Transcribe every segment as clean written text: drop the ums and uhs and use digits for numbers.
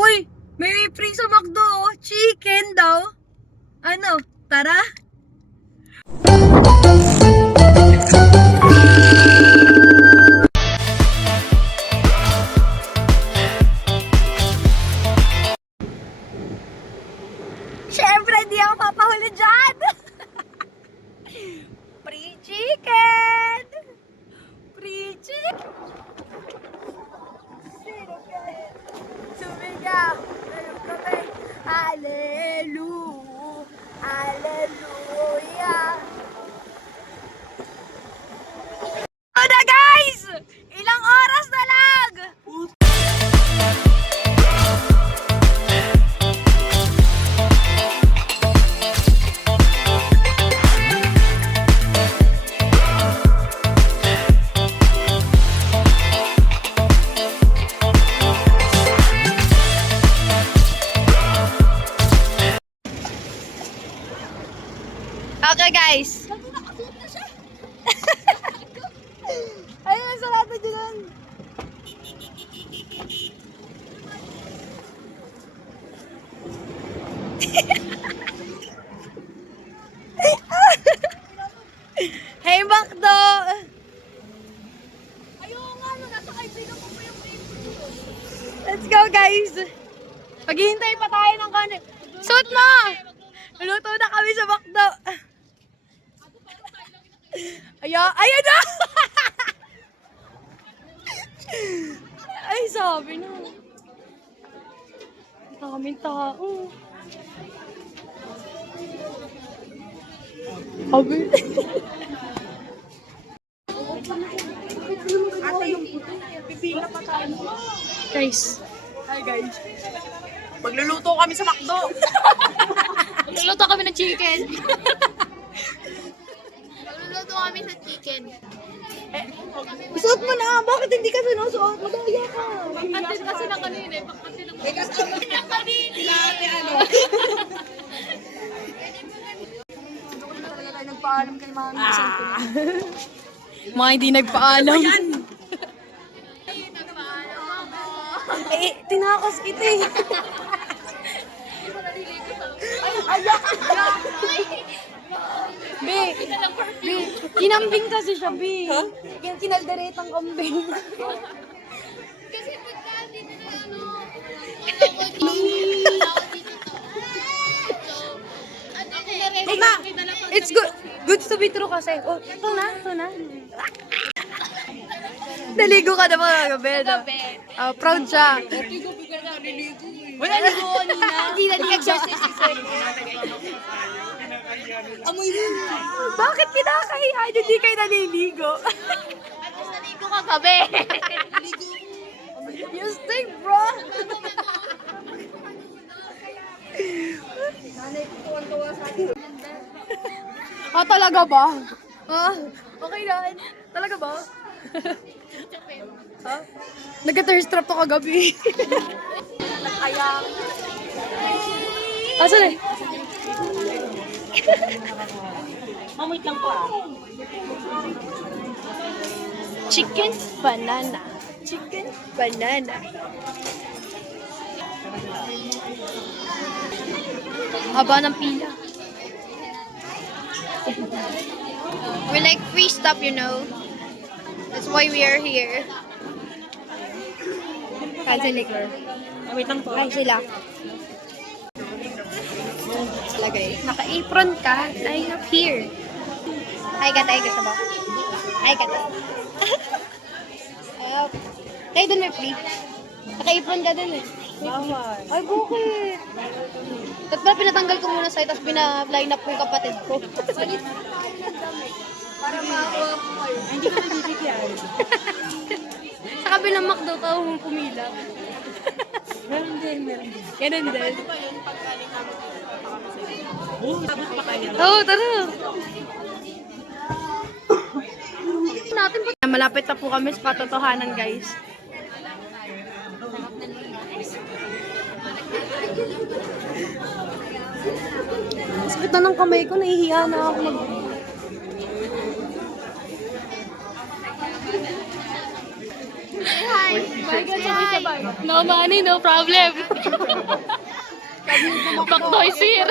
Uy! May free sa McDo, oh. Chicken daw. Ano? Tara? Siyempre, di ako papahuli dyan! Free chicken! Free chicken! Sumigaw! Hallelujah! Hallelujah! Ito na guys! Ilang oras na lang! Okay guys. Ayun, sarado dyan. Hey McDo! Ayun nga, nasa kaibigan ko pa yung favorite. Let's go guys! Maghihintay pa tayo ng kanin. Suot mo! Luto na kami sa McDo. Ayan na! Ay, sabi na. Daming tao. Sabi. Ate, yung pipila pa tayo. Guys. Hi guys. Magluluto kami sa McDo. Magluluto kami ng chicken. Magluluto kami sa chicken. Suot mo na. Bakit hindi ka sinusuot? Magaya ka. Pagkatin kasi ng kanina eh. Pagkatin ng Kasama ng kanina. Ate, ano? Nagpaalam kay mami. Mga hindi nagpaalam. Eh, tinakas kita eh. Be, kinambing kasi siya, Be. Kinalderetang kambing. Kasi pagka dito na ano, It's good. Good to be true kasi. Oh, ito na. Naligo ka na mga gabi. Proud siya. Wala ligo kanina. Hindi nag-exercise si Sir. Amoy rin. Bakit kinakahiya? Hindi kayo naliligo. naligo ka gabi. You stink, bro. Ah, talaga ba? Ah, okay na. Talaga ba? Ha? Nagka-thirst trap to kagabi. Ayan. Asan eh? Mamit lang po ah. Chicken banana. Chicken banana. Haba ng pila. We like free stuff, you know. That's why we are here. Kain sila. Mamit lang po. Kain sila. Lagay. Naka-apron ka. Line up here. Ay ka sa ba? Ay ka Tayo dun may free. Naka-apron ka dun eh. Bawal. Ay, bukit. Ba't pala pinatanggal ko muna sa'yo, tapos pina-line up ko yung kapatid ko. Para makakuha ko kayo. Hindi ko nabibigyan. Sa kabilang McDo ka, pumila. Meron din. Ganun din. Tapos pa kayo. Oo, tara. Natin pa. Malapit na po kami sa katotohanan, guys. Sakit na ng kamay ko, nahihiya na ako mag... Hi! No money, no problem. Bakdo is here.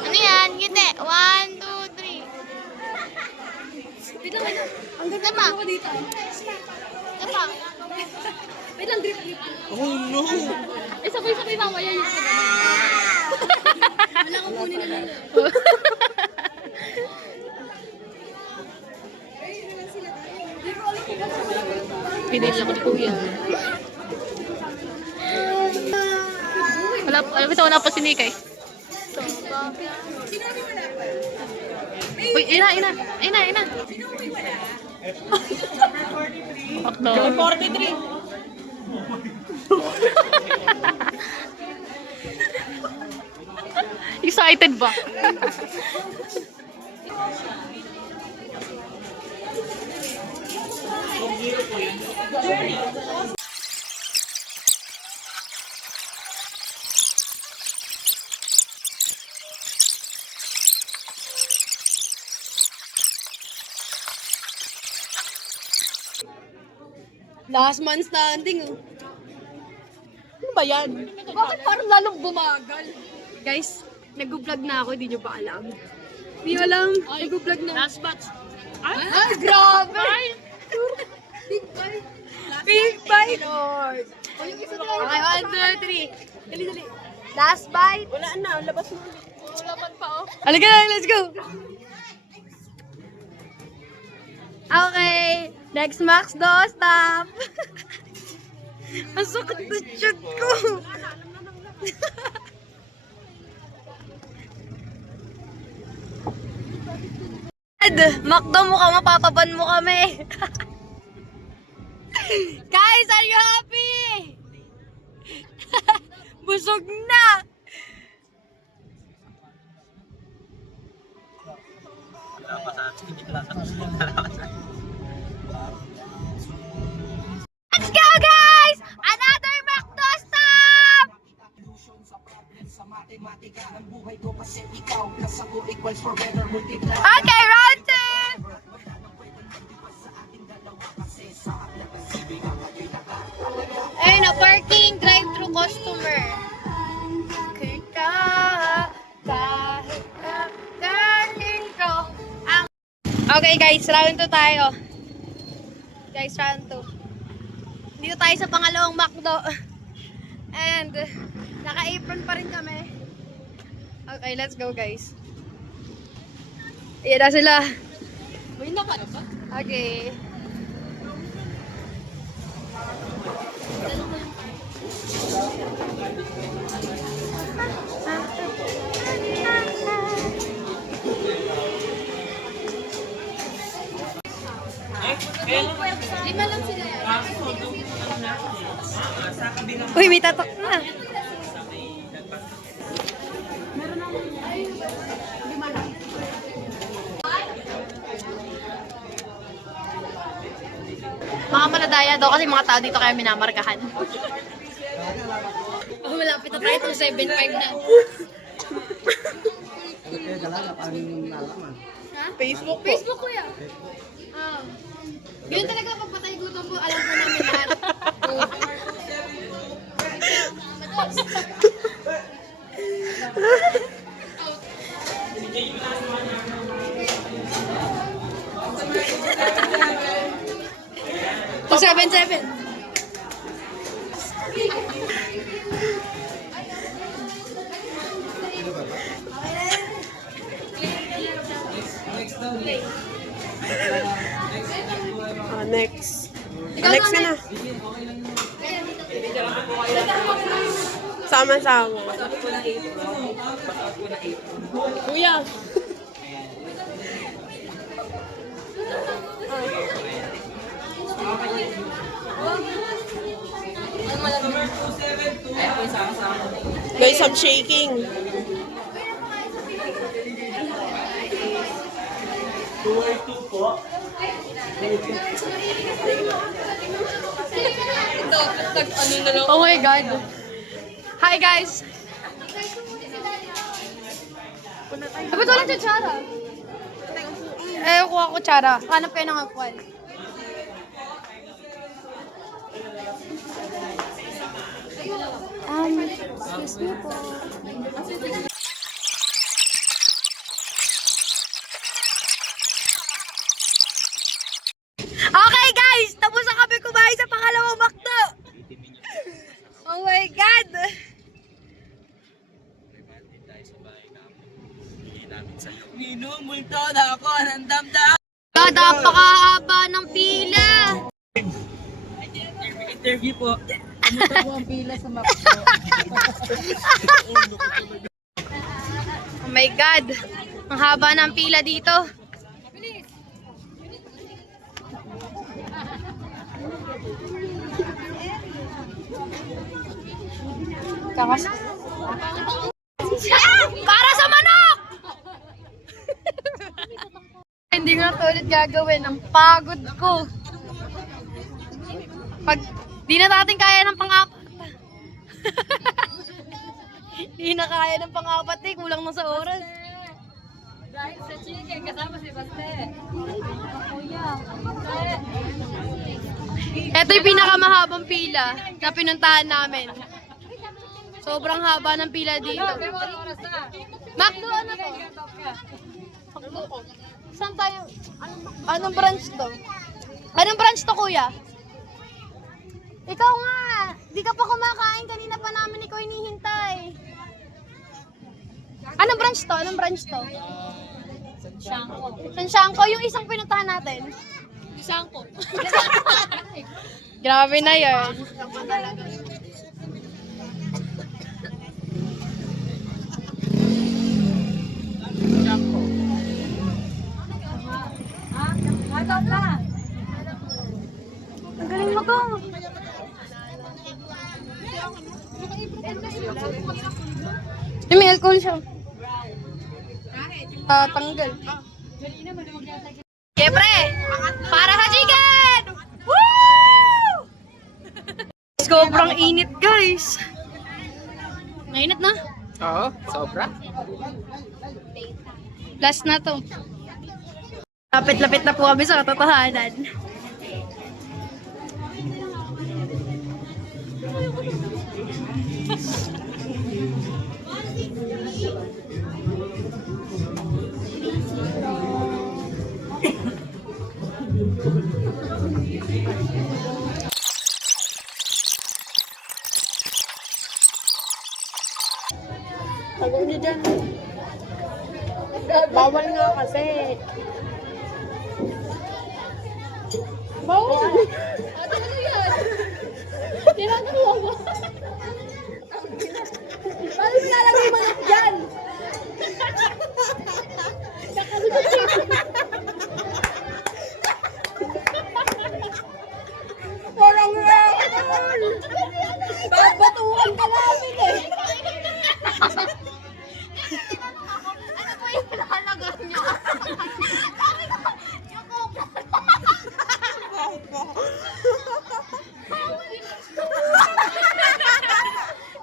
Ano yan? Ngiti. 1, 2, 3. Isa pa. Isa pa. Oh no! Sabay-sabay mamaya yun. Pinil ako ni Kuya. Alam ito, wala pa si Nikay. Uy, ina. Bakdo. 43! Excited ba? Last man standing, oh. Ano ba yan? Bakit parang lalong bumagal? Guys, nag-vlog na ako, di nyo ba alam? Di alam, nag-vlog na. Last batch. Ay, grabe! Big bite! Lord! Okay, 1, 2, 3. Dali. Last bite. Wala na, labas mo ulit. Halika na, let's go! Okay, next Max do, stop! Ang sakit na shot ko! Makdo mo ka, mapapaban mo kami! Guys, are you happy? Busog na! Let's go, guys! Another McDo stop! Okay, round 2! Ayun na, parking drive-thru customer. Okay guys, round 2 tayo. Guys, round 2. Dito tayo sa pangalawang McDo. And naka-apron pa rin kami. Okay, let's go guys. Ayan na sila. May naka ba? Okay. Lima lang sila yan. Uy, may tatok na. Mga maladaya daw kasi mga tao dito kaya minamarkahan. Oh, malapit na tayo itong 7.5 na. Facebook po. Facebook ko yan. Yun talaga pagpatay gutom po, alam po namin lahat. To 7-7. Next. Next ka na. Sama-sama. Kuya. Guys, I'm shaking. Oh my God. Hi guys. Ba't walang tsatsara? kutsara. Hanap kayo ng akwal. Excuse me po. Okay guys, tapos na kami kumain sa pangalawang McDo. Oh my God! Ninong, multo na ako ng damdam. Napakahaba ng pila. Interview po. Kamusta po ang pila sa McDo? Oh my God! Ang haba ng pila dito. Kakas... Para sa manok! Hindi nga ito ulit gagawin. Ang pagod ko. Pag di na natin kaya ng pang-apat. Di na kaya ng pang-apat eh. Kulang na sa oras. Dahil sa chicken, kasama si Baste. Ito yung pinakamahabang pila na pinuntahan namin. Sobrang haba ng pila dito. McDo, ano to? McDo. Saan tayo? Anong branch to? Anong branch to, kuya? Ikaw nga. Di ka pa kumakain. Kanina pa namin ikaw hinihintay. Anong branch to? Anong branch to? San Siangco. Yung isang pinuntahan natin. Isangko. Grabe na yun. Ang galing mo ko. May alcohol siya. Tanggal. Siyempre, para sa chicken! Woo! Sobrang init, guys. Mainit na. Oo, sobra. Last na to. Lapit-lapit na po kami sa katotohanan. Tagal niyo dyan. Bawal nga kasi. Bawal? Ate, ano yan? Tinagawa mo. Paano mo nalagay yung manok dyan? Parang real! Babatuhan ka namin eh! Ano po yung pinakalaga niyo?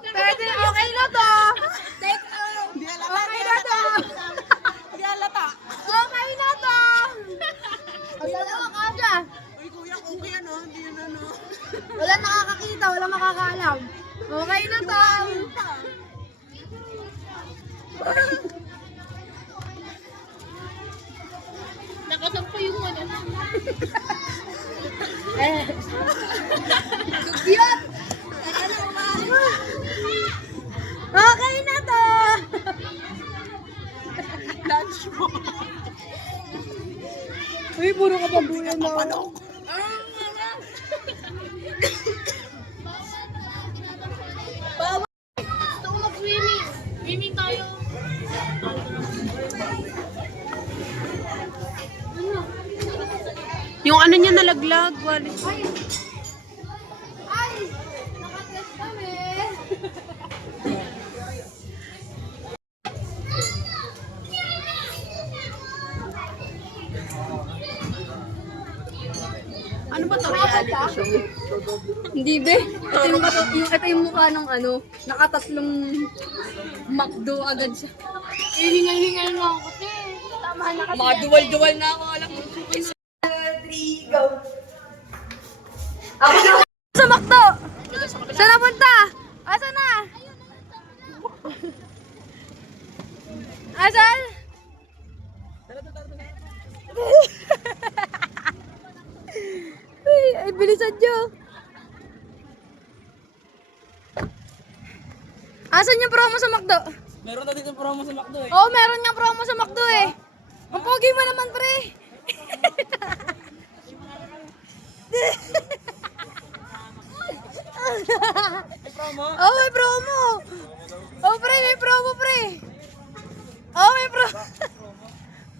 Pwede, okay na to. Okay na to. Hindi halata. Okay na to. Ang dalawa ka siya. Uy, kuya, okay ano? Hindi yun ano. Wala nakakakita, wala makakaalam. Okay na to. Nakasampa yung ano. Cute. Okay na to. Lunch mo. Uy, puro ka pa buyan na. Panok. Gusto ko mag-swimming. Swimming tayo. Yung ano niya nalaglag, wali. Ay! Nakatres kami. Ano ba to? Reality show? Hindi be. Ito yung mukha ng ano, nakatatlong McDo agad siya. Hihingal-hingal na ako, te. Tama na kasi. Mga duwal-duwal na ako, alam mo. Go. Ako sa McDo. Saan napunta? Asan na? Asan? Ay, bilisan nyo. Asan yung promo sa McDo? Meron na dito promo sa McDo eh. Oo, meron nga promo sa McDo eh. Ang pogi mo naman, pre. May promo? Oh, may promo. Oh, pre, may promo, pre. Oh, may promo.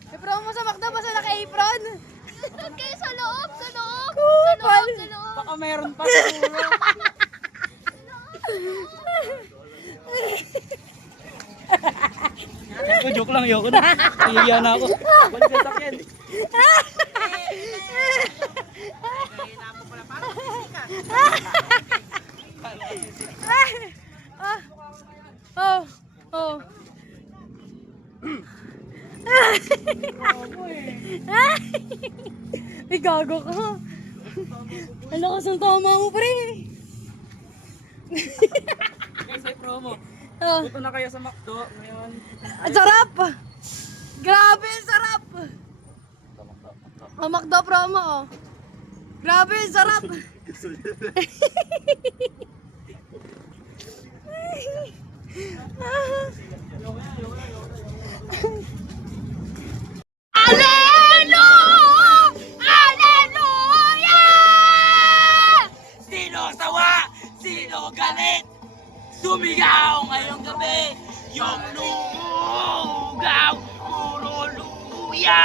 May promo sa McDo, basta naka-apron. Doon kayo sa loob, sa loob. Kupal. Sa loob. Baka meron pa siguro. Joke lang, yoko na. Nahihiya na ako. Balik sa sakyan. Oh, oh. Ay, gago ka. Ang lakas ng tama mo, pre. Guys, may promo. Oh, Punta na kayo sa McDo ngayon. ang sarap. Grabe, ang sarap. Ang McDo promo, oh. Grabe, ang sarap. Sino sawa? Sino galit? Sumigaw ngayong gabi. Yung lugaw, puro luya.